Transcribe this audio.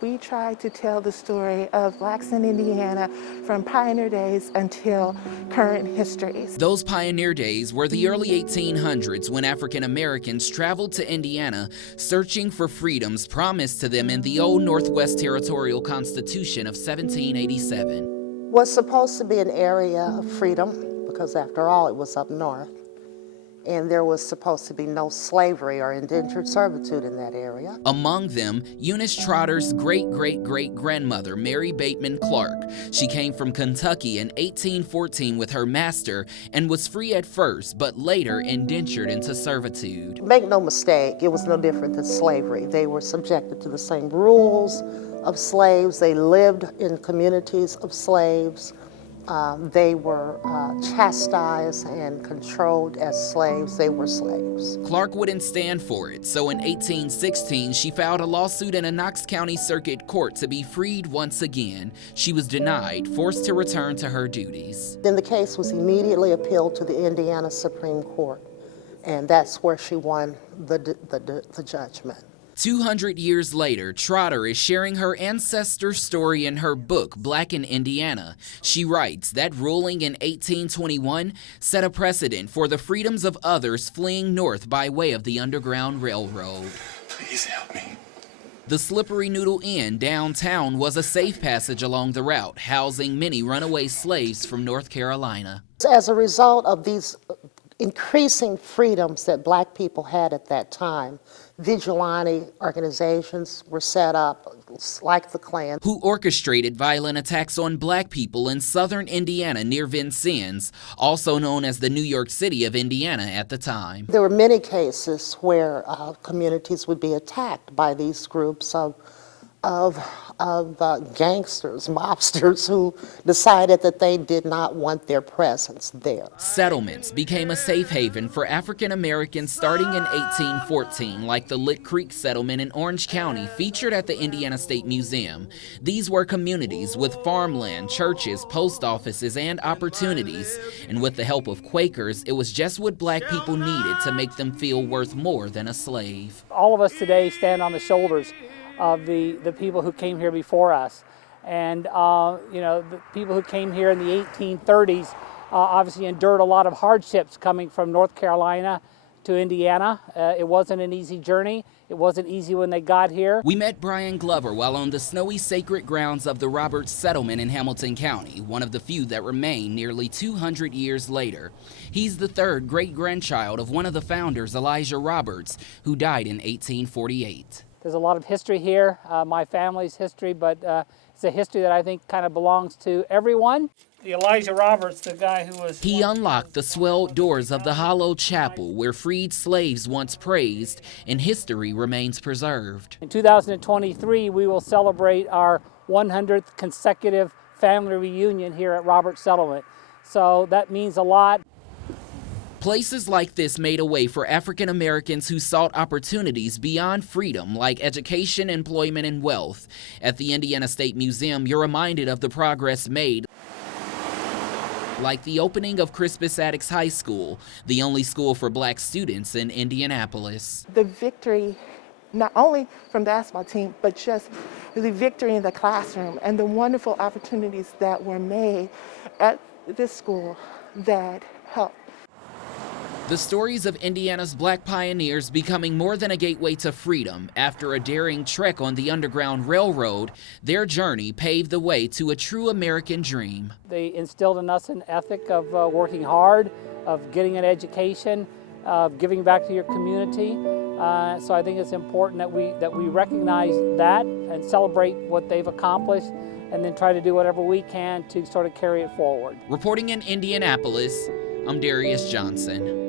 We try to tell the story of Blacks in Indiana from pioneer days until current histories. Those pioneer days were the early 1800s when African Americans traveled to Indiana searching for freedoms promised to them in the old Northwest Territorial Constitution of 1787. Was supposed to be an area of freedom because after all it was up north. And there was supposed to be no slavery or indentured servitude in that area. Among them, Eunice Trotter's great-great-great-grandmother, Mary Bateman Clark. She came from Kentucky in 1814 with her master and was free at first, but later indentured into servitude. Make no mistake, it was no different than slavery. They were subjected to the same rules of slaves. They lived in communities of slaves. They were chastised and controlled as slaves. They were slaves. Clark wouldn't stand for it, so in 1816 she filed a lawsuit in a Knox County Circuit Court to be freed once again. She was denied, forced to return to her duties. Then the case was immediately appealed to the Indiana Supreme Court, and that's where she won the judgment. 200 years later, Trotter is sharing her ancestor story in her book, Black in Indiana. She writes that ruling in 1821 set a precedent for the freedoms of others fleeing north by way of the Underground Railroad. Please help me. The Slippery Noodle Inn downtown was a safe passage along the route, housing many runaway slaves from North Carolina. As a result of these increasing freedoms that Black people had at that time, vigilante organizations were set up, like the Klan, who orchestrated violent attacks on Black people in southern Indiana near Vincennes, also known as the New York City of Indiana at the time. There were many cases where communities would be attacked by these groups of gangsters, mobsters who decided that they did not want their presence there. Settlements became a safe haven for African Americans starting in 1814, like the Lick Creek settlement in Orange County, featured at the Indiana State Museum. These were communities with farmland, churches, post offices, and opportunities. And with the help of Quakers, it was just what Black people needed to make them feel worth more than a slave. All of us today stand on the shoulders of the people who came here before us. And the people who came here in the 1830s obviously endured a lot of hardships coming from North Carolina to Indiana. It wasn't an easy journey. It wasn't easy when they got here. We met Brian Glover while on the snowy sacred grounds of the Roberts settlement in Hamilton County, one of the few that remain nearly 200 years later. He's the third great-grandchild of one of the founders, Elijah Roberts, who died in 1848. There's a lot of history here, my family's history, but it's a history that I think kind of belongs to everyone. The Elijah Roberts, the guy who was... He unlocked the swelled doors of the Hollow Chapel where freed slaves once praised, and history remains preserved. In 2023, we will celebrate our 100th consecutive family reunion here at Roberts Settlement. So that means a lot. Places like this made a way for African Americans who sought opportunities beyond freedom, like education, employment, and wealth. At the Indiana State Museum, you're reminded of the progress made, like the opening of Crispus Attucks High School, the only school for Black students in Indianapolis. The victory, not only from the basketball team, but just the victory in the classroom and the wonderful opportunities that were made at this school that helped. The stories of Indiana's Black pioneers becoming more than a gateway to freedom. After a daring trek on the Underground Railroad, their journey paved the way to a true American dream. They instilled in us an ethic of working hard, of getting an education, of giving back to your community. So I think it's important that we recognize that and celebrate what they've accomplished, and then try to do whatever we can to sort of carry it forward. Reporting in Indianapolis, I'm Darius Johnson.